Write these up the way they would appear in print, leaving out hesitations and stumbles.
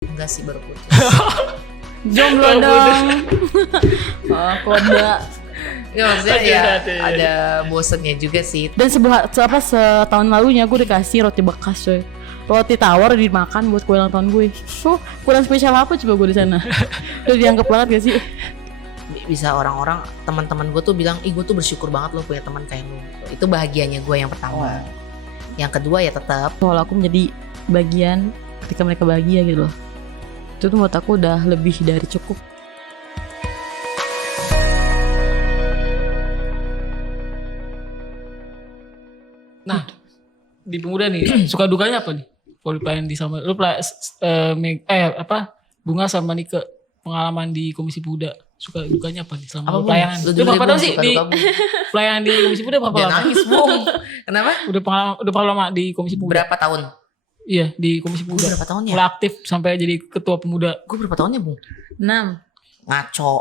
Enggak sih, baru putus. Jomblo dong. Kode. Ya maksudnya ya ada bosennya juga sih. Dan setahun lalunya gue dikasih roti bekas coy. Roti tawar dimakan buat kue ulang tahun gue. Kurang spesial apa coba gue di sana? Udah dianggap banget gak sih? Bisa orang-orang, teman-teman gue tuh bilang, ih gue tuh bersyukur banget lo punya teman kayak lo. Itu bahagianya gue yang pertama. Yang kedua ya tetap Kalau aku menjadi bagian ketika mereka bahagia gitu loh. Itu tuh menurut aku udah lebih dari cukup. Nah, di pemuda nih suka dukanya apa nih? Kalau pelayan di sama lu Bunga sama Nike pengalaman di Komisi Pemuda, suka dukanya apa nih selama Apa, lu pelayanan? Bung? Lu berapa tahun sih Suka di duka, Bung. pelayanan di Komisi Pemuda berapa Jangan lama? nangis, Bung. Kenapa? Udah berapa lama di Komisi Pemuda? Berapa tahun? Iya, di Komisi Gue Pemuda. berapa tahun ya? Mulai aktif sampai jadi ketua pemuda. Gue berapa tahunnya, Bung? 6. Ngaco.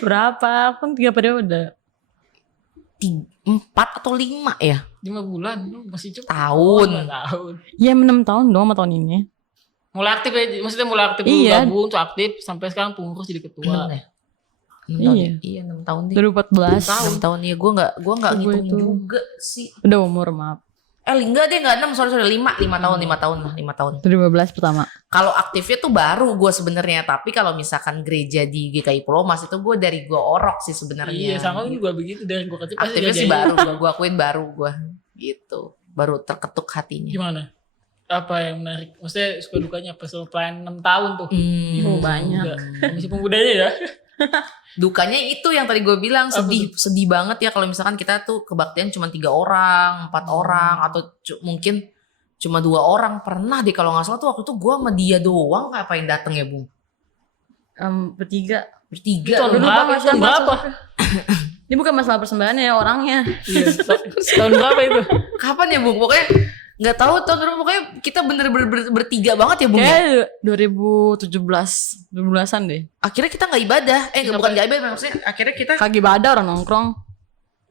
Berapa? Kan 3 periode. 4 atau 5 ya? 5 bulan lu masih cukup. Tahun. 5 tahun. Ya 6 tahun dong sama tahun ini. Mulai aktif ya, maksudnya mulai aktif dulu Iya. gabung tuh aktif sampai sekarang pengurus jadi 6 ketua. ya? 6 tahun. Iya. Iya, 6 tahun deh. 2014. 6 tahun ya. Gue gak Gue ngitung itu. juga sih. Udah umur maaf. Enggak deh, enggak 6, sorry 5 tahun, 5 tahun lah, 5 tahun. 2015 pertama. Kalau aktifnya tuh baru gue sebenarnya, tapi kalau misalkan gereja di GKI Pulau Mas itu gue dari gue orok sih sebenarnya. Iya, sama juga begitu dari gua kecil pasti Aktifnya sih diajarin. baru, gue akuin baru gue gitu, baru terketuk hatinya. Gimana? Apa yang menarik? Maksudnya suka dukanya apa? Selama pelayan 6 tahun tuh. Di Oh, Komisi banyak. Pemuda. Komisi Pemudanya ya. Dukanya itu yang tadi gue bilang, Apa sedih banget ya kalau misalkan kita tuh kebaktian cuma 3 orang, 4 orang, atau mungkin cuma 2 orang. Pernah deh kalau nggak salah tuh waktu itu gue sama dia doang ngapain dateng ya, Bung? Bertiga. Bertiga. Tahun loh. berapa? Tahun berapa? Ini bukan masalah persembahan ya orangnya. Iya. Tahun berapa itu? Kapan ya, Bung? Pokoknya nggak tahu tahun berapa, pokoknya kita bener-bener bertiga banget ya, Bung. Ya? Kayak 2017an deh. Akhirnya kita nggak ibadah, bukan nggak ibadah, maksudnya akhirnya kita Kagak ibadah orang nongkrong.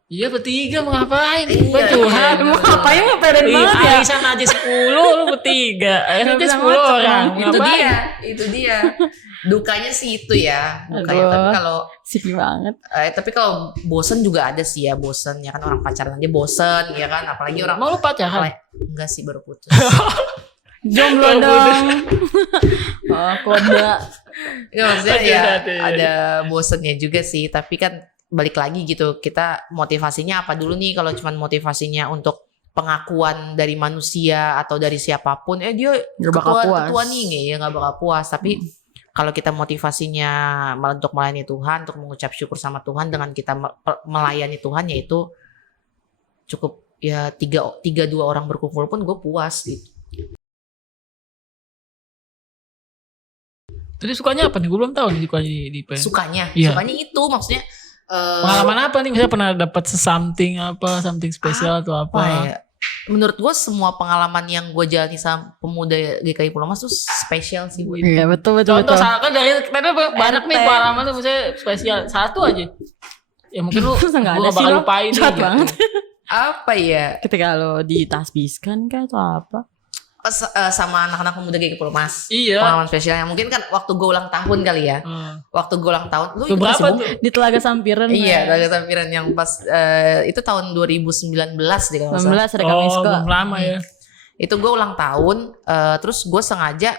Iya bertiga mau ngapain? Iya, Tuhan. iya. Mau ngapain ngapain banget ya? Arisan aja 10, lu bertiga. Arisan aja Nggak bisa 10 ngocok, orang. Bang. itu dia. Dukanya sih itu ya, dukanya. Aduh. Tapi kalau Sipi banget. tapi kalau bosen juga ada sih ya, bosen ya kan, orang pacaran aja bosen ya kan, apalagi orang Mau lu pacaran? enggak sih, baru putus. Jomblo dong. Kode. Ya maksudnya Hati, ya hati. ada bosennya juga sih, tapi kan balik lagi gitu, kita motivasinya apa dulu nih? Kalau cuman motivasinya untuk pengakuan dari manusia atau dari siapapun, dia Nggak bakal puas. ketua nih, ya nggak bakal puas. Tapi kalau kita motivasinya malah untuk melayani Tuhan, untuk mengucap syukur sama Tuhan dengan kita melayani Tuhan, yaitu cukup ya 2 orang berkumpul pun gue puas gitu. Tadi sukanya apa nih? Gue belum tahu nih sukanya di PN. Sukanya Iya. itu maksudnya Pengalaman apa nih? Misalnya pernah dapat something spesial atau apa apa? ya? Menurut gue semua pengalaman yang gue jalani sama pemuda GKI Pulau Mas tuh spesial sih buat Iya betul. Contoh kan dari tadi banyak nih pengalaman tuh misalnya spesial. Satu aja. Ya mungkin lu Nggak ada gua sih bakal lo. lupain Jahat gitu. banget. apa ya, Ketika lo ditasbiskan kah atau apa? sama anak-anak pemuda GKI Pulau Mas. Iya. Pengalaman spesialnya mungkin kan waktu gue ulang tahun kali ya. Waktu gue ulang tahun, lu Tuh ikut berapa gak sih, Bung? tuh? Di Telaga Sampiran. Iya, Telaga Sampiran yang pas itu tahun 2019 deh kalau nggak salah. 19 ada kami suka. Belum lama ya. Itu gue ulang tahun, terus gue sengaja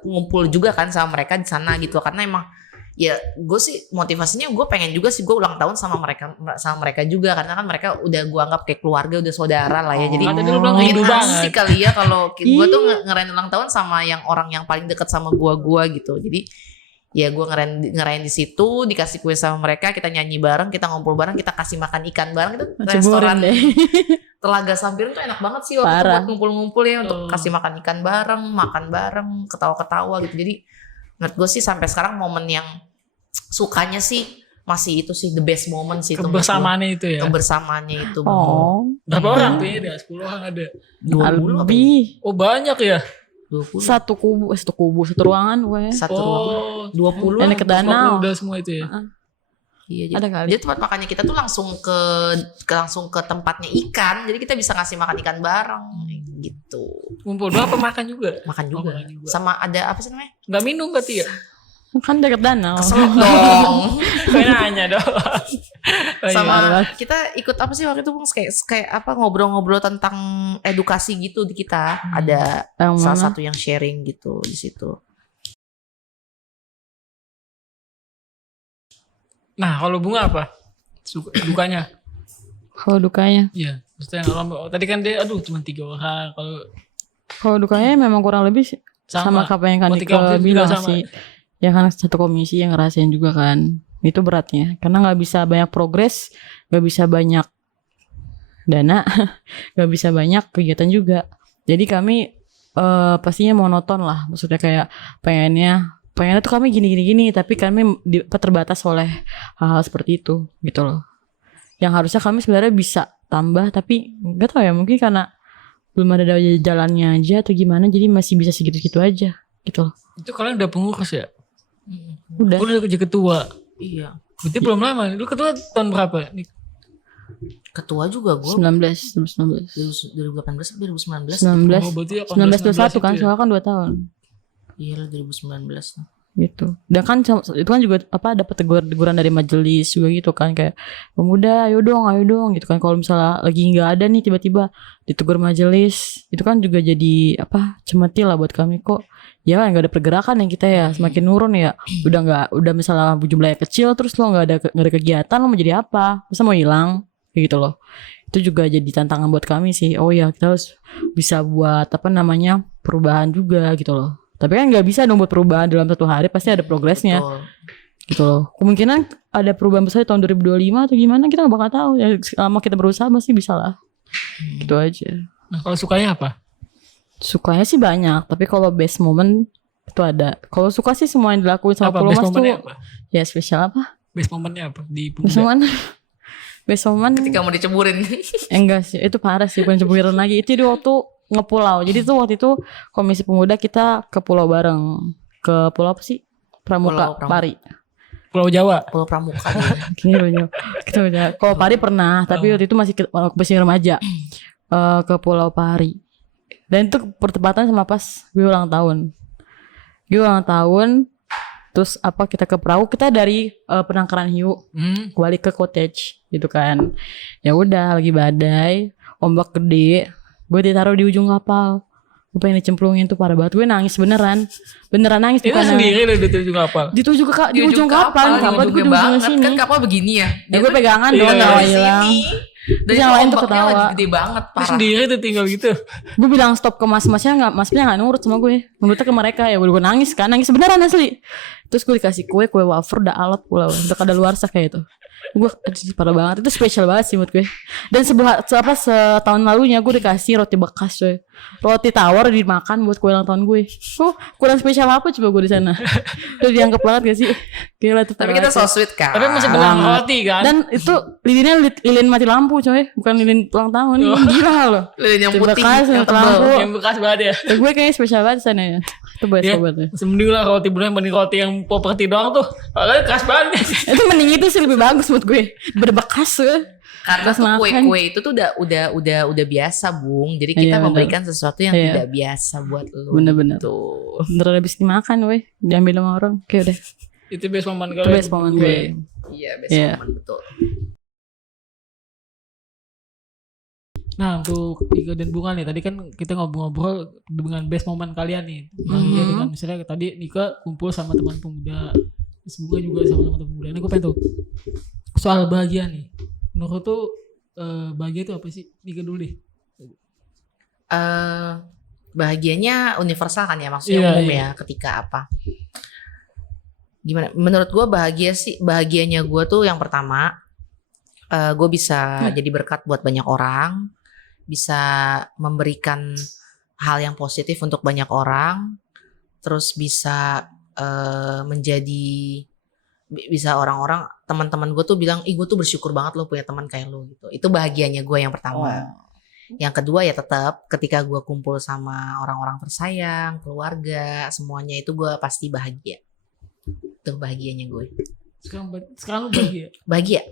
ngumpul juga kan sama mereka di sana gitu, karena emang ya gue sih motivasinya gue pengen juga sih gue ulang tahun sama mereka juga, karena kan mereka udah gue anggap kayak keluarga, udah saudara lah ya. Jadi Kan tadi lu bilang mungkin rindu asik banget. kali ya kalau gue tuh ngerayain ulang tahun sama yang orang yang paling deket sama gue gitu. Jadi ya gue ngerayain di situ, dikasih kue sama mereka, kita nyanyi bareng, kita ngumpul bareng, kita kasih makan ikan bareng. Itu restoran Ceburin deh. Telaga Sampiran tuh enak banget sih waktu itu Parah. buat ngumpul-ngumpul ya, untuk kasih makan ikan bareng, makan bareng, ketawa-ketawa gitu. Jadi menurut gue sih sampai sekarang momen yang sukanya sih masih itu sih, the best moment sih itu. Kebersamaannya itu ya. Kebersamaannya itu. Oh. Berapa orang tuh ya? Ada 10 orang ada. 20 apa? Lebih. Oh banyak ya. 20. Satu kubu, satu ruangan gue. Satu ruangan. 20 Yang deket danau. Udah semua itu ya. Iya, Ada kali. jadi tempat makannya kita tuh langsung ke tempatnya ikan, jadi kita bisa ngasih makan ikan bareng gitu. Kumpul doang apa makan juga? Makan Oh, juga. makan juga. Sama ada apa sih namanya? Nggak minum berarti ya? Kan dekat danau. Keselak dong. Gue nanya doang. Oh, iya. Sama Iya. kita ikut apa sih waktu itu Bang? kayak apa ngobrol-ngobrol tentang edukasi gitu di kita. Ada Yang salah mana? satu yang sharing gitu di situ. Nah, kalau bunga apa? Dukanya? Kalau dukanya, Iya. Maksudnya tadi kan dia cuma 3 orang. kalau dukanya memang kurang lebih sama apa yang kan Oh, Nike 3 orang juga bilang sama. sih. Ya kan satu komisi yang ngerasain juga kan. Itu beratnya. Karena nggak bisa banyak progres, nggak bisa banyak dana, nggak bisa banyak kegiatan juga. Jadi kami pastinya monoton lah. Maksudnya kayak pengennya tuh kami gini, tapi kami terbatas oleh hal-hal seperti itu gitu loh. Yang harusnya kami sebenarnya bisa tambah, tapi nggak tahu ya, mungkin karena belum ada jalannya aja atau gimana, jadi masih bisa segitu-segitu aja gitu loh. Itu kalian udah pengurus ya? Udah. Udah kerja ketua. Iya. Berarti belum lama. Lu ketua tahun berapa? Ketua juga gue 2018 2018 atau 2019 19 Oh, berarti 1921 kan, itu ya? soalnya kan 2 tahun Iya lah 2019 tuh. gitu. Dan kan itu kan juga apa, dapat teguran dari majelis juga gitu kan, kayak pemuda ayo dong gitu kan. Kalau misalnya lagi nggak ada nih tiba-tiba ditegur majelis, itu kan juga jadi apa, cemeti lah buat kami. Kok ya nggak ada pergerakan yang kita ya, semakin nurun ya. Udah misalnya jumlahnya kecil, terus lo nggak ada kegiatan, lo mau jadi apa, masa mau hilang kayak gitu loh. Itu juga jadi tantangan buat kami sih. Oh ya, kita harus bisa buat apa namanya, perubahan juga gitu loh. Tapi kan nggak bisa dong buat perubahan dalam 1 hari, pasti ada progresnya. Betul. Gitu loh. Kemungkinan ada perubahan besar di tahun 2025 atau gimana, kita gak bakal tahu. Ya selama kita berusaha pasti bisa lah. Gitu aja. Nah, kalau sukanya apa? Sukanya sih banyak, tapi kalau best moment itu ada. Kalau suka sih semua yang dilakuin sama Apa? Pulau Best Mas tuh momennya apa? ya spesial apa? Best momennya apa? Di Best pemuda. moment. Best moment Ketika mau diceburin. enggak sih, itu parah sih, bukan cebuiran lagi. Itu di waktu ngepulau. Jadi tuh waktu itu komisi pemuda kita ke pulau bareng. Ke pulau apa sih? Pramuka, Pulau Pramuka. Pari. Pulau Jawa. Pulau Pramuka dia. Kayaknya kita udah. Kalau Pari pernah, tapi waktu itu masih remaja. Ke Pulau Pari. Dan itu pertepatan sama pas gue ulang tahun. Terus apa, kita ke perahu, kita dari Penangkaran Hiu balik ke cottage gitu kan. Ya udah, lagi badai, ombak gede, gue ditaruh di ujung kapal. Gue pengen dicemplungin tuh, parah banget. Gue nangis beneran nangis. Itu bukan sendiri lu dituju kapal. dituju ke di ujung kapal gue ujungnya di ujung banget sini. kan kapal begini ya. Ya gue pegangan Iya, dong, iya. gak Dari hilang. sini. Dan Terus yang lain tuh ombaknya ketawa. lagi gede banget Lu parah. sendiri tuh tinggal gitu. Gue bilang stop ke masnya nggak nurut sama gue, nurutnya ke mereka. Ya gue nangis beneran asli. Terus gue dikasih kue wafer udah alot pula, udah kadaluarsa kayak itu. Gue parah banget, itu spesial banget sih buat gue. Dan setahun lalunya gue dikasih roti bekas coy, roti tawar dimakan buat kue ulang tahun gue. Kurang spesial apa coba gue di sana. Udah dianggap banget gak sih? Gila tuh. Tapi kita so sweet kan. Tapi masih belang roti kan. Dan itu lilinnya lilin mati lampu coy, bukan lilin ulang tahun. Gila loh. lilin yang Roti putih bekas, yang roti tebal. lampu. Yang bekas banget ya. Gue kayaknya spesial banget di sana ya. Itu best Ya, banget ya. mending lah roti beneran banding roti yang properti doang tuh. Soalnya keras banget. Itu mending itu sih lebih bagus buat gue. Berbekas ya. Karena Pas tuh makan. kue-kue itu tuh udah biasa Bung. Jadi kita Iya, bener. memberikan sesuatu yang Iya. tidak biasa buat lu. Bener-bener. Tuh. Bener habis dimakan weh, diambil sama orang. Oke udah. Itu best moment Itu kalian. best moment gue. Iya, best Iya. moment betul. Nah, untuk Ika dan Bunga nih, tadi kan kita ngobrol-ngobrol dengan best moment kalian nih. Bahagia dengan misalnya tadi Nika kumpul sama teman pemuda, terus Bunga juga sama teman pemuda. Ini gue pengen tahu soal bahagia nih. Menurut tuh bahagia itu apa sih? Nika dulu deh. Bahagianya universal kan ya, maksudnya Iya, umum iya. ya. Ketika apa? Gimana? Menurut gue bahagianya gue tuh yang pertama, gue bisa jadi berkat buat banyak orang, bisa memberikan hal yang positif untuk banyak orang, terus bisa bisa orang-orang, teman-teman gue tuh bilang, ih gue tuh bersyukur banget lo punya teman kayak lo gitu. Itu bahagianya gue yang pertama. Yang kedua ya tetap ketika gue kumpul sama orang-orang tersayang, keluarga, semuanya itu gue pasti bahagia. Itu bahagianya gue. Sekarang lu bahagia. Bahagia.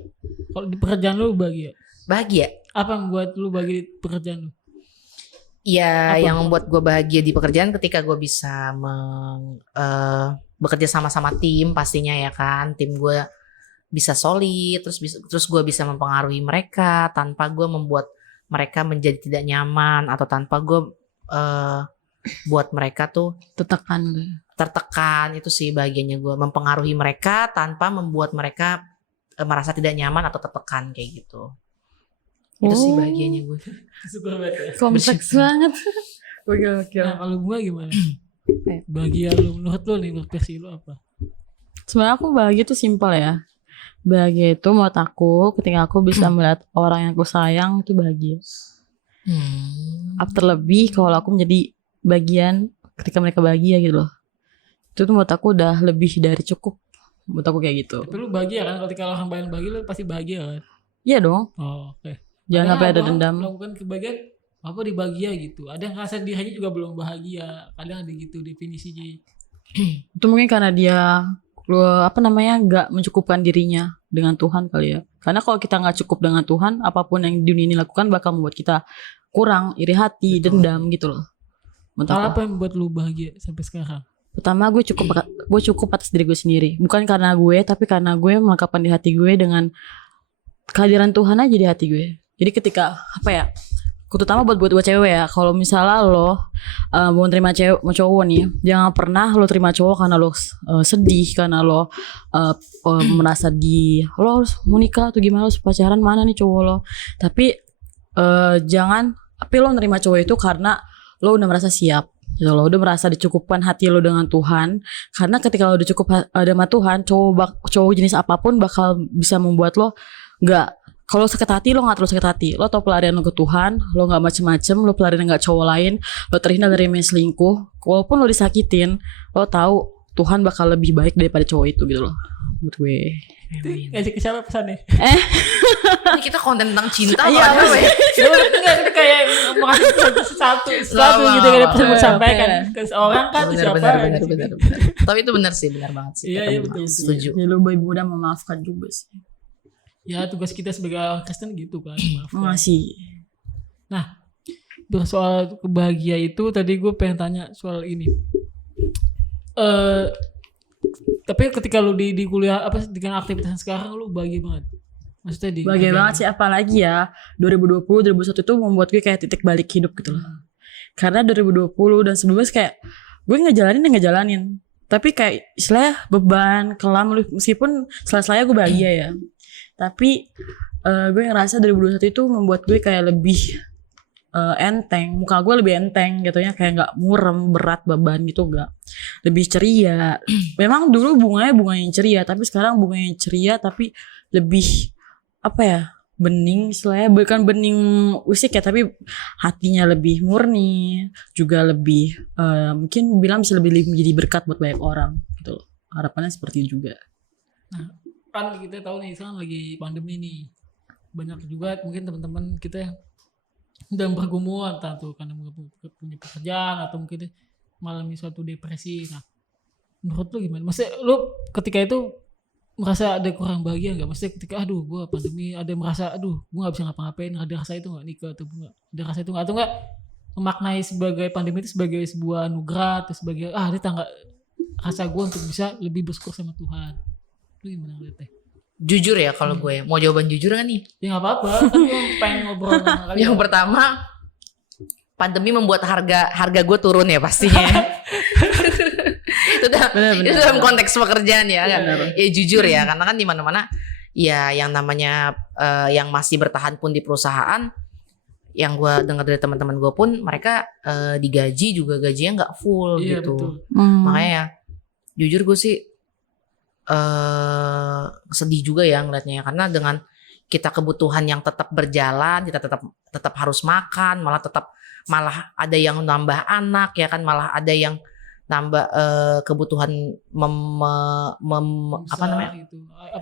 Kalau di pekerjaan lu bahagia. Bahagia. Apa yang membuat lu bahagia di pekerjaan lu? Ya, Apa? yang membuat gue bahagia di pekerjaan ketika gue bisa bekerja sama-sama tim pastinya ya kan. Tim gue bisa solid, terus gue bisa mempengaruhi mereka tanpa gue membuat mereka menjadi tidak nyaman atau tanpa gue buat mereka tuh tertekan. Itu sih bahagianya gue, mempengaruhi mereka tanpa membuat mereka merasa tidak nyaman atau tertekan kayak gitu. Itu sih bahagianya gue. Suka banget ya. Kompleks banget. Oke. Nah, kalau gue gimana? Bahagia lu, menurut lu nih, menurut versi lu apa? Sebenarnya aku bahagia tuh simpel ya. Bahagia itu menurut aku ketika aku bisa melihat orang yang aku sayang itu bahagia. Terlebih kalau aku menjadi bagian ketika mereka bahagia gitu loh. Itu tuh menurut aku udah lebih dari cukup. Menurut aku kayak gitu. Tapi lu bahagia kan? Ketika orang lain bahagia lu pasti bahagia kan? Iya dong. Oh, oke. Jangan sampai ada dendam. Melakukan kebahagiaan apa di bahagia gitu. Ada yang ngerasa dirinya juga belum bahagia. Kadang ada gitu definisinya. Itu mungkin karena dia nggak mencukupkan dirinya dengan Tuhan kali ya. Karena kalau kita nggak cukup dengan Tuhan, apapun yang di dunia ini lakukan bakal membuat kita kurang, iri hati, dendam gitu loh. Hal apa yang membuat lu bahagia sampai sekarang? Pertama gue cukup atas diri gue sendiri. Bukan karena gue, tapi karena gue melengkapkan di hati gue dengan kehadiran Tuhan aja di hati gue. Jadi ketika terutama buat cewek ya, kalau misalnya lo mau terima cowok nih, jangan pernah lo terima cowok karena lo sedih, karena lo merasa lo harus mau nikah atau gimana, lo pacaran mana nih cowok lo. Tapi tapi lo nerima cowok itu karena lo udah merasa siap gitu, lo udah merasa dicukupkan hati lo dengan Tuhan. Karena ketika lo udah cukup sama Tuhan, cowok jenis apapun bakal bisa membuat lo kalau sakit hati lo gak terlalu sakit hati. Lo tau pelarian lo ke Tuhan, lo gak macem-macem, lo pelarian gak cowok lain, lo terhindar dari main selingkuh. Walaupun lo disakitin, lo tahu Tuhan bakal lebih baik daripada cowok itu gitu loh. Menurut gue. Ngasih ke siapa pesannya? Ini kita konten tentang cinta Iya, apa ya? Enggak, itu kayak mengasih sesuatu gitu kan pesan mau disampaikan ke seorang kan siapa? Benar. Tapi itu benar sih, benar banget sih. Iya, betul. Setuju. Ya lo baik mudah memaafkan juga sih. Ya tugas kita sebagai orang Kristen gitu kan, maaf. Masih. Nah, soal kebahagia itu tadi gue pengen tanya soal ini. Tapi ketika lu di kuliah dengan aktivitas sekarang lu bahagia banget. Maksudnya bahagia banget sih, apalagi ya 2020 2021 itu membuat gue kayak titik balik hidup gitu loh. Karena 2020 dan sebelumnya kayak gue ngejalanin. Tapi kayak istilahnya beban, kelam, meskipun sela-selanya gue bahagia ya. Tapi gue ngerasa 2021 itu membuat gue kayak lebih enteng, muka gue lebih enteng gitu ya, kayak nggak murem berat beban gitu, nggak, lebih ceria. Memang dulu bunga yang ceria, tapi sekarang bunga yang ceria tapi lebih bening, istilahnya bukan bening usik ya, tapi hatinya lebih murni, juga lebih mungkin bilang bisa lebih menjadi berkat buat banyak orang gitu loh. Harapannya seperti itu juga. Nah, kan kita tahu nih sekarang lagi pandemi nih, banyak juga mungkin teman-teman kita yang sedang bergumul entah tuh karena punya pekerjaan atau mungkin mengalami suatu depresi. Nah, menurut lu gimana? Maksudnya lu ketika itu merasa ada kurang bahagia nggak? Maksudnya ketika gue pandemi, ada merasa gue nggak bisa ngapa-ngapain, ada rasa itu nggak, nikah atau nggak? Ada rasa itu nggak, atau nggak memaknai sebagai pandemi itu sebagai sebuah anugerah atau sebagai ini tangga rasa gue untuk bisa lebih bersyukur sama Tuhan? Lu gimana ngeliatnya? Jujur ya kalau gue, mau jawaban jujur kan nih? Ya nggak apa-apa, kan gue pengen ngobrol sama kalian. Yang pertama, pandemi membuat harga gue turun ya pastinya. itu dalam konteks pekerjaan ya, kan? Ya jujur ya, karena kan di mana-mana ya yang namanya yang masih bertahan pun di perusahaan, yang gue dengar dari teman-teman gue pun mereka digaji juga gajinya nggak full gitu. Betul. Makanya jujur gue sih sedih juga ya ngeliatnya, karena dengan kita kebutuhan yang tetap berjalan, kita tetap harus makan, malah ada yang nambah anak ya kan, malah ada yang nambah kebutuhan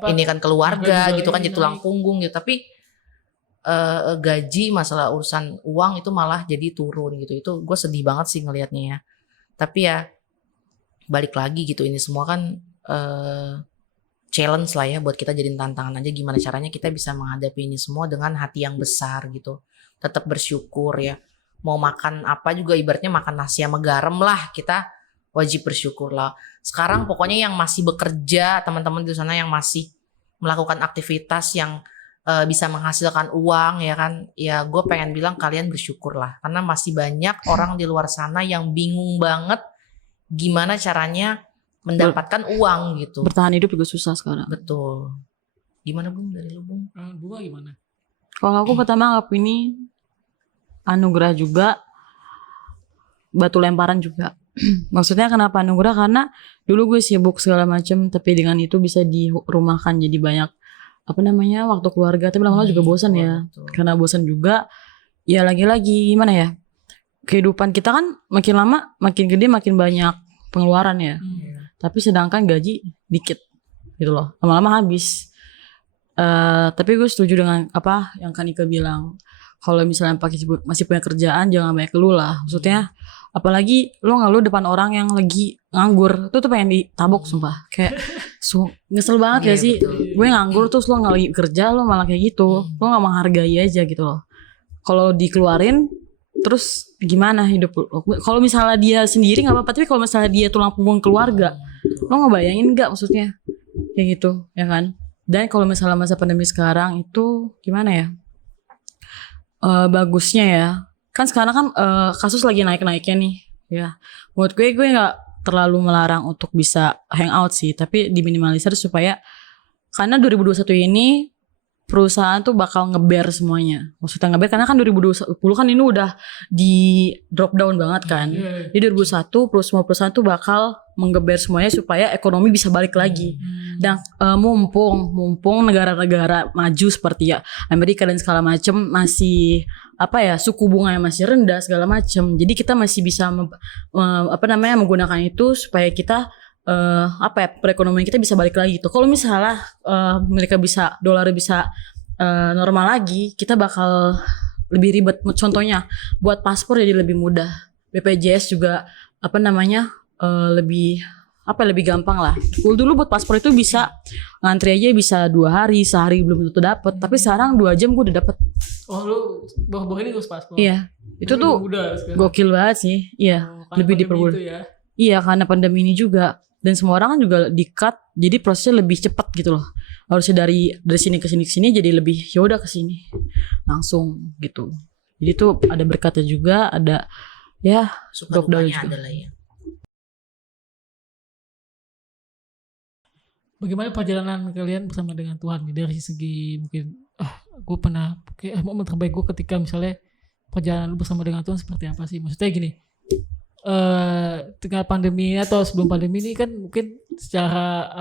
ini kan keluarga gitu kan, jadi tulang punggung gitu. Tapi gaji, masalah urusan uang itu malah jadi turun gitu. Itu gue sedih banget sih ngelihatnya ya. Tapi ya balik lagi gitu, ini semua kan challenge lah ya buat kita jadiin tantangan aja gimana caranya kita bisa menghadapi ini semua dengan hati yang besar gitu. Tetap bersyukur ya. Mau makan apa juga ibaratnya makan nasi sama garam lah, kita wajib bersyukur lah. Sekarang pokoknya yang masih bekerja, teman-teman di sana yang masih melakukan aktivitas yang bisa menghasilkan uang ya kan, ya gue pengen bilang kalian bersyukur lah karena masih banyak orang di luar sana yang bingung banget gimana caranya mendapatkan uang gitu. Bertahan hidup juga susah sekarang. Betul. Gimana Bung dari lu Bung? Bunga gimana? Kalau aku pertama anggap ini anugerah juga, batu lemparan juga. Maksudnya kenapa anugerah? Karena dulu gue sibuk segala macam, tapi dengan itu bisa dirumahkan jadi banyak waktu keluarga. Tapi lama-lama juga bosan ya. Betul. Karena bosan juga, ya lagi-lagi gimana ya? Kehidupan kita kan makin lama makin gede makin banyak pengeluaran ya. Tapi sedangkan gaji dikit gitu loh. Lama-lama habis. Tapi gue setuju dengan apa yang Kanika bilang. Kalau misalnya masih punya kerjaan jangan banyak keluh lah. Maksudnya apalagi lo ngeluh depan orang yang lagi nganggur, itu tuh pengen ditabok sumpah. Kayak nyesel banget ya sih. Betul. Gue nganggur terus lo nggak lagi kerja, lo malah kayak gitu. Lo nggak menghargai aja gitu loh. Kalau dikeluarin terus gimana hidup lo? Kalau misalnya dia sendiri nggak apa-apa, tapi kalau misalnya dia tulang punggung keluarga, lo ngebayangin nggak maksudnya kayak gitu ya kan? Dan kalau misalnya masa pandemi sekarang itu gimana ya? Bagusnya ya, kan sekarang kan kasus lagi naik-naiknya nih ya. Buat gue nggak terlalu melarang untuk bisa hangout sih, tapi diminimalisir supaya karena 2021 ini perusahaan tuh bakal ngeber semuanya. Maksudnya ngeber karena kan 2020 kan ini udah di drop down banget kan. Di 2021 semua perusahaan tuh bakal menggeber semuanya supaya ekonomi bisa balik lagi. Dan mumpung negara-negara maju seperti ya Amerika dan segala macam masih suku bunganya masih rendah segala macam. Jadi kita masih bisa menggunakan itu supaya kita perekonomian kita bisa balik lagi gitu. Kalau misalnya mereka bisa dolar bisa normal lagi, kita bakal lebih ribet. Contohnya buat paspor jadi lebih mudah. BPJS juga lebih gampang lah. Dulu buat paspor itu bisa ngantri aja bisa 2 hari, sehari belum tentu dapet. Tapi sekarang 2 jam gue udah dapet. Oh lu bawa ini ngurus paspor? Iya. Itu tuh gokil banget sih. Iya. Lebih dipermudah. Ya? Iya karena pandemi ini juga. Dan semua orang kan juga di-cut. Jadi prosesnya lebih cepat gitu loh. Harusnya dari sini ke sini jadi lebih yaudah ke sini. Langsung gitu. Jadi tuh ada berkatnya juga, ada ya Suka dukanya adalah ya. Bagaimana perjalanan kalian bersama dengan Tuhan nih dari segi mungkin gue pernah kayak momen terbaik gue ketika misalnya perjalanan lu bersama dengan Tuhan seperti apa sih? Maksudnya gini, tengah pandemi atau sebelum pandemi ini kan mungkin secara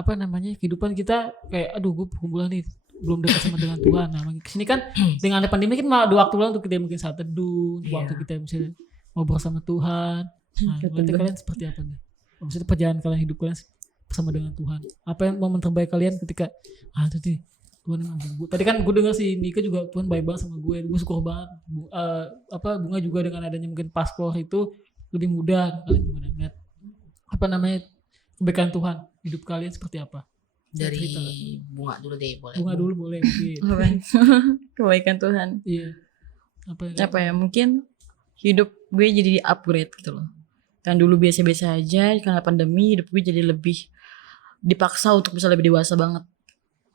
kehidupan kita kayak gue perkumpulan nih belum dekat sama dengan Tuhan. Nah kesini kan dengan ada pandemi kan ada waktu luang untuk kita mungkin saat teduh, waktu kita misalnya ngobrol sama Tuhan. Nah, berarti kalian seperti apa nih? Maksudnya perjalanan kalian hidup kalian bersama dengan Tuhan. Apa yang momen terbaik kalian ketika itu nih Tuhan emang gue. Tadi kan gue dengar si Nika juga Tuhan baik banget sama gue syukur banget. Bunga juga dengan adanya mungkin paspor itu lebih mudah. Kalian gimana lihat kebaikan Tuhan hidup kalian seperti apa? Dari cerita. Bunga dulu deh boleh. Bunga dulu boleh mungkin. Kebaikan Tuhan. Iya. Mungkin hidup gue jadi di upgrade gitu loh. Kan dulu biasa-biasa aja karena pandemi hidup gue jadi lebih dipaksa untuk bisa lebih dewasa banget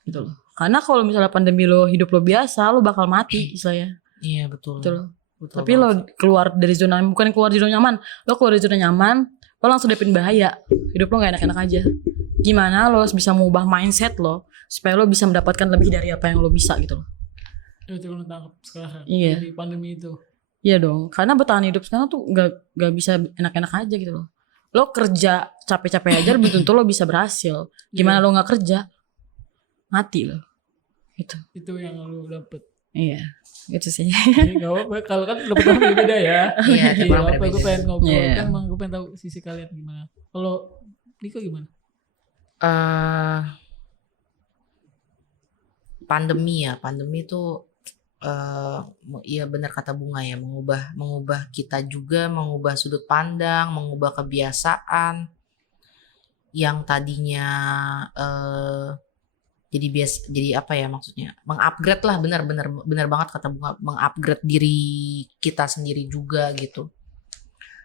gitu loh. Karena kalau misalnya pandemi hidup lo biasa, lo bakal mati istilahnya. Iya betul. Betul. Betul Tapi banget. lo keluar dari zona, bukan keluar dari zona nyaman, lo keluar dari zona nyaman, lo langsung dapin bahaya. Hidup lo gak enak-enak aja. Gimana lo bisa mengubah mindset lo supaya lo bisa mendapatkan lebih dari apa yang lo bisa gitu loh. Itu lo tangkap sekarang. Iya. Di pandemi itu. Iya dong, karena bertahan hidup sekarang tuh gak bisa enak-enak aja gitu loh. Lo kerja capek-capek aja belum tentu lo bisa berhasil. Gimana lo gak kerja, mati lo. Gitu. Itu yang lo dapet. Iya, gitu sih. Gak apa-apa, kalau kan dapet orang beda ya. Iya, tiap orang apa gue berbeda. pengen ngobrol Iya. kan emang gue pengen tahu sisi kalian gimana. Kalau Niko gimana? Pandemi tuh iya benar kata Bunga ya, mengubah kita juga, mengubah sudut pandang, mengubah kebiasaan yang tadinya jadi apa ya maksudnya, mengupgrade lah, benar banget kata Bunga, mengupgrade diri kita sendiri juga gitu.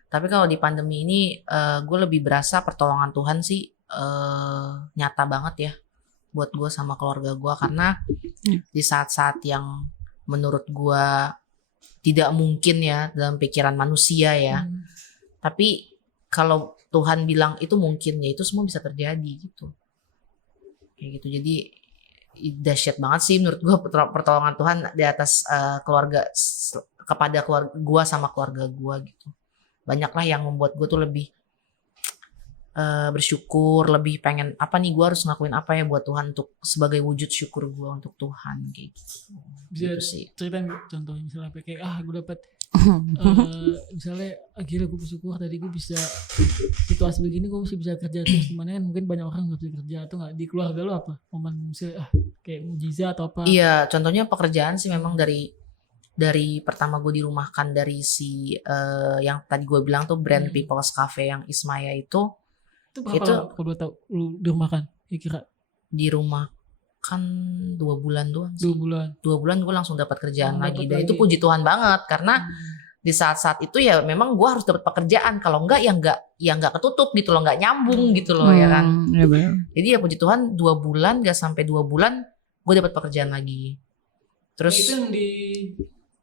Tapi kalau di pandemi ini gue lebih berasa pertolongan Tuhan sih nyata banget ya buat gue sama keluarga gue, karena di saat-saat yang menurut gue tidak mungkin ya dalam pikiran manusia ya, tapi kalau Tuhan bilang itu mungkin, ya itu semua bisa terjadi gitu. Kayak gitu. Jadi dahsyat banget sih menurut gue pertolongan Tuhan di atas keluarga, kepada keluarga gue sama keluarga gue gitu. Banyaklah yang membuat gue tuh lebih bersyukur, lebih pengen apa nih, gue harus ngelakuin apa ya buat Tuhan, untuk sebagai wujud syukur gue untuk Tuhan kayak gitu. Bisa Gitu sih. ceritain contohnya misalnya kayak gue dapet misalnya akhirnya gue bersyukur tadi gue bisa situasi begini, gue masih bisa kerja terus, gimana kan mungkin banyak orang gak bisa kerja, atau gak di keluarga lo apa momen misalnya kayak mujizat atau apa? Iya, contohnya pekerjaan sih memang dari pertama gue dirumahkan dari si yang tadi gue bilang tuh brand People's Cafe yang Ismaya itu berapa lama kalau gue tau lu di rumah kan kira dirumahkan 2 bulan doang sih. 2 bulan 2 bulan gue langsung dapat kerjaan lagi, dapat dan lagi. itu puji Tuhan banget, karena di saat-saat itu ya memang gue harus dapat pekerjaan, kalau enggak ya enggak ketutup gitu loh, enggak nyambung gitu loh ya kan. Iya benar. Jadi ya puji Tuhan 2 bulan, gak sampai 2 bulan gue dapat pekerjaan lagi. Terus itu yang di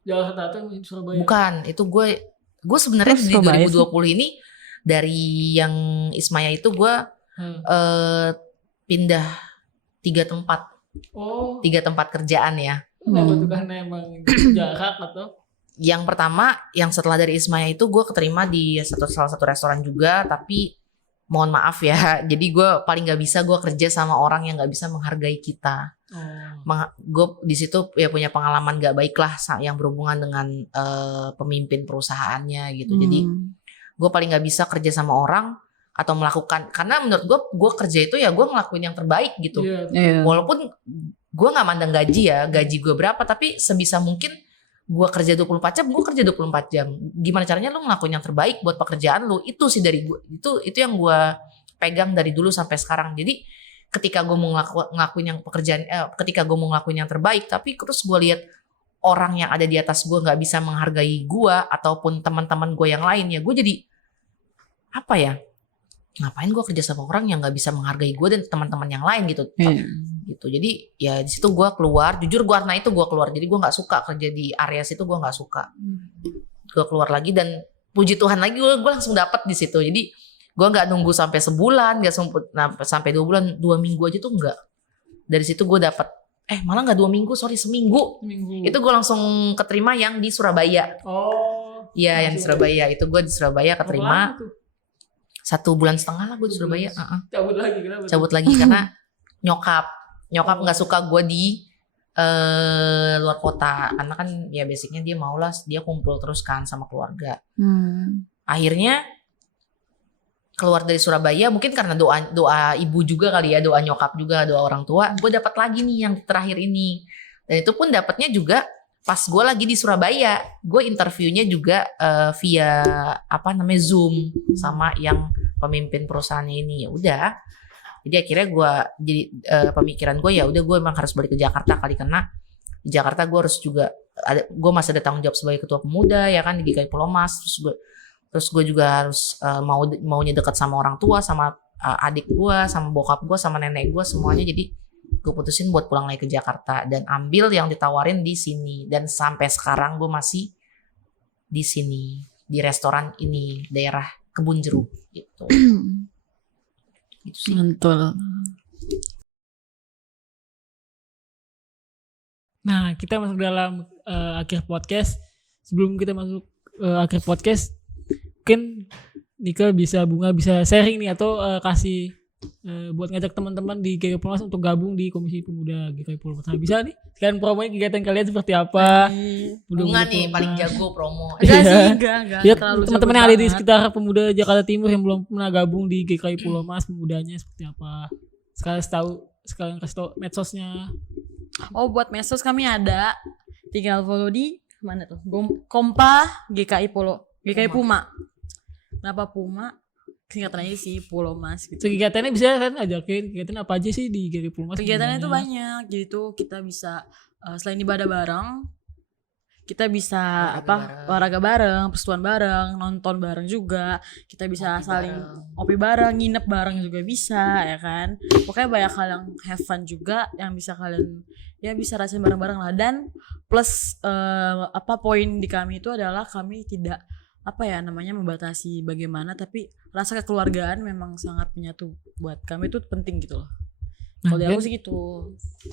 Jakarta atau di Surabaya? bukan, itu gue sebenarnya di Surabaya 2020 ini dari yang Ismaya itu gue pindah 3 tempat. Oh, 3 tempat kerjaan ya. kenapa tuh, karena emang jarak atau? Yang pertama, yang setelah dari Ismaya itu gue keterima di salah satu restoran juga, tapi mohon maaf ya, jadi gue paling gak bisa gue kerja sama orang yang gak bisa menghargai kita. Gue di situ ya punya pengalaman gak baik lah yang berhubungan dengan pemimpin perusahaannya gitu. Jadi gue paling gak bisa kerja sama orang atau melakukan, karena menurut gue kerja itu ya gue ngelakuin yang terbaik gitu. Iya. Walaupun gue gak mandang gaji ya, gaji gue berapa, tapi sebisa mungkin gue kerja 24 jam, gue kerja 24 jam. Gimana caranya lu ngelakuin yang terbaik buat pekerjaan lu, itu sih dari gue, itu yang gue pegang dari dulu sampai sekarang. Jadi ketika gue mau ngelakuin yang pekerjaan, ketika gue mau ngelakuin yang terbaik, tapi terus gue lihat orang yang ada di atas gue gak bisa menghargai gue, ataupun teman-teman gue yang lain, ya gue jadi apa ya, ngapain gue kerja sama orang yang nggak bisa menghargai gue dan teman-teman yang lain gitu. Gitu. Jadi ya di situ gue keluar, jujur gue karena itu gue keluar. Jadi gue nggak suka kerja di area situ, gue nggak suka. Gue keluar lagi, dan puji Tuhan lagi gue langsung dapat di situ. Jadi gue nggak nunggu sampai sebulan, nggak sampai 2 bulan, 2 minggu aja tuh nggak. Dari situ gue dapat malah nggak 2 minggu, seminggu. Itu gue langsung keterima yang di Surabaya. Oh. Iya, yang di Surabaya itu gue di Surabaya keterima. 1,5 bulan lah gue di Surabaya. Cabut lagi, kenapa? Cabut lagi karena nyokap nggak suka gue di luar kota, karena kan ya basicnya dia maulah dia kumpul terus kan sama keluarga. Akhirnya keluar dari Surabaya, mungkin karena doa ibu juga kali ya, doa nyokap juga, doa orang tua, gue dapat lagi nih yang terakhir ini. Dan itu pun dapatnya juga pas gue lagi di Surabaya. Gue interviewnya juga via Zoom sama yang pemimpin perusahaannya ini. Ya udah, jadi akhirnya pemikiran gue ya udah, gue emang harus balik ke Jakarta kali, karena di Jakarta gue harus juga gue masih ada tanggung jawab sebagai ketua pemuda ya kan di GKI Pulau Mas. Terus gue juga harus maunya dekat sama orang tua, sama adik gue, sama bokap gue, sama nenek gue, semuanya. Jadi gue putusin buat pulang lagi ke Jakarta dan ambil yang ditawarin di sini, dan sampai sekarang gue masih di sini di restoran ini, daerah Kebun Jeruk gitu. Gitu sih. Mantul. Nah, kita masuk dalam akhir podcast. Sebelum kita masuk akhir podcast, mungkin Nika Bunga bisa sharing nih, atau kasih buat ngajak teman-teman di GKI Pulau Mas untuk gabung di Komisi Pemuda GKI Pulau Mas. Nah, bisa nih sekarang promonya kegiatan kalian seperti apa? Bunga nih paling jago promo. Enggak. Ya, teman-teman yang ada di sekitar pemuda Jakarta Timur yang belum pernah gabung di GKI Pulau Mas, pemudanya seperti apa? Sekalian kasih tau medsosnya. Oh, buat medsos kami ada, tinggal follow di mana tuh? Kompa GKI Puma. Kenapa Puma? singkatan aja sih Pulau Mas gitu. Kegiatannya bisa kan ajakin kegiatan apa aja sih di GKI Pulau Mas? Kegiatannya tuh banyak. Jadi tuh kita bisa selain ibadah bareng, kita bisa olahraga bareng, persetuan bareng, nonton bareng juga. Kita bisa saling ngopi bareng, nginep bareng juga bisa ya kan. Pokoknya banyak hal yang have fun juga yang bisa kalian ya bisa rasain bareng-bareng lah. Dan plus poin di kami itu adalah kami tidak membatasi bagaimana, tapi rasa kekeluargaan memang sangat menyatu buat kami itu penting gitu loh. Kalau di aku sih gitu.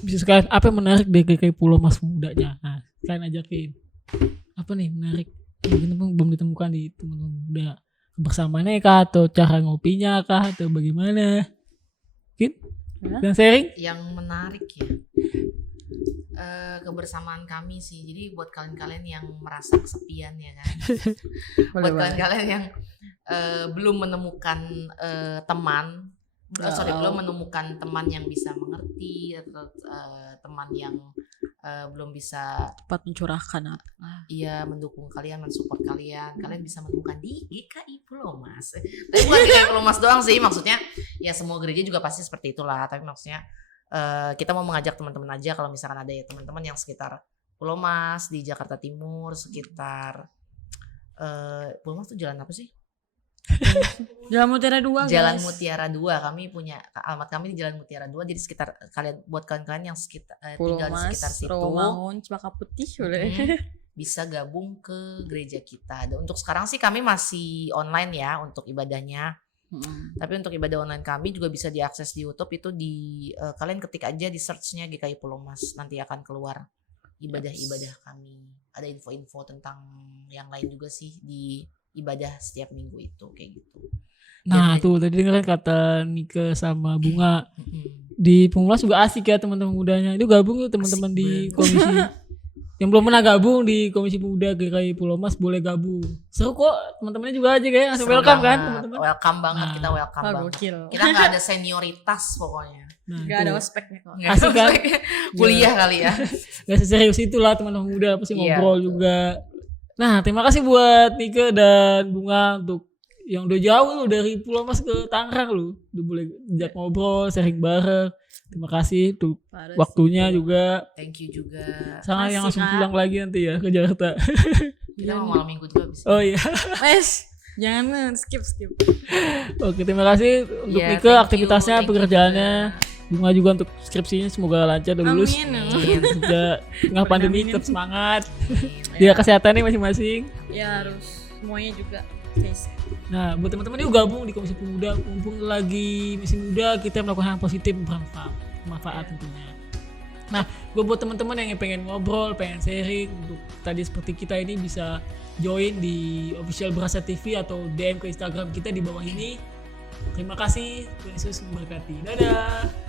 Bisa sekalian apa yang menarik dari GKI Pulau Mas mudanya? Nah, kalian ajakin apa nih menarik mungkin belum ditemukan di teman-teman muda, kebersamaannya kah atau cara ngopinya kah atau bagaimana? Dan sharing yang menarik ya. Kebersamaan kami sih. Jadi buat kalian-kalian yang merasa kesepian ya kan. Buat kalian-kalian yang belum menemukan teman, belum menemukan teman yang bisa mengerti atau teman yang belum bisa tempat mencurahkan mendukung kalian, mensupport kalian, kalian bisa menemukan di GKI Pulau Mas. Tapi bukan GKI Pulau Mas doang sih, maksudnya ya semua gereja juga pasti seperti itulah, tapi maksudnya kita mau mengajak teman-teman aja kalau misalkan ada ya teman-teman yang sekitar Pulau Mas di Jakarta Timur, sekitar Pulau Mas tuh jalan apa sih? Jalan Mutiara 2. Jalan Mutiara 2. Kami punya alamat kami di Jalan Mutiara 2. Jadi sekitar kalian yang sekitar tinggal di sekitar situ, Rawamangun, Cempaka Putih bisa gabung ke gereja kita. Dan untuk sekarang sih kami masih online ya untuk ibadahnya. Tapi untuk ibadah online kami juga bisa diakses di YouTube. Itu kalian ketik aja di search-nya GKI Pulau Mas, nanti akan keluar ibadah-ibadah kami. Ada info-info tentang yang lain juga sih di ibadah setiap minggu itu kayak gitu. Nah, tuh tadi dengerin kata Nika sama Bunga. Di Pengurus juga asik ya teman-teman mudanya. Itu gabung tuh teman-teman di komisi. Yang belum pernah gabung di Komisi Pemuda GKI Pulau Mas boleh gabung. Seru kok, teman-temannya juga aja kayak langsung welcome kan teman-teman. Welcome banget, kita welcome banget. Kita nggak ada senioritas pokoknya. Nggak ada ospeknya kok. Asik kan? Kuliah kali ya. Gak seserius itulah teman-teman muda, pasti ngobrol juga. Nah, terima kasih buat Nika dan Bunga untuk yang udah jauh lu dari Pulau Mas ke Tangerang lu. Udah boleh ajak ngobrol, sharing bareng. Terima kasih untuk waktunya juga. Thank you juga. Sangat yang langsung pulang lagi nanti ya ke Jakarta. Kita mau malam minggu juga bisa. Oh iya. Jangan skip. Oke, terima kasih untuk Nika aktivitasnya, pekerjaannya. Bunga juga untuk skripsinya semoga lancar dan lulus. Amin. Juga tengah pandemi tetap semangat. Dia kesehatannya masing-masing. Ya harus semuanya juga. Nah, buat teman-teman yang gabung di Komisi Pemuda, mumpung lagi masih muda, kita melakukan hal positif bermanfaat tentunya. Nah, buat teman-teman yang pengen ngobrol, pengen sharing, untuk tadi seperti kita ini bisa join di official Berasa TV atau DM ke Instagram kita di bawah ini. Terima kasih, Tuhan Yesus memberkati. Dadah.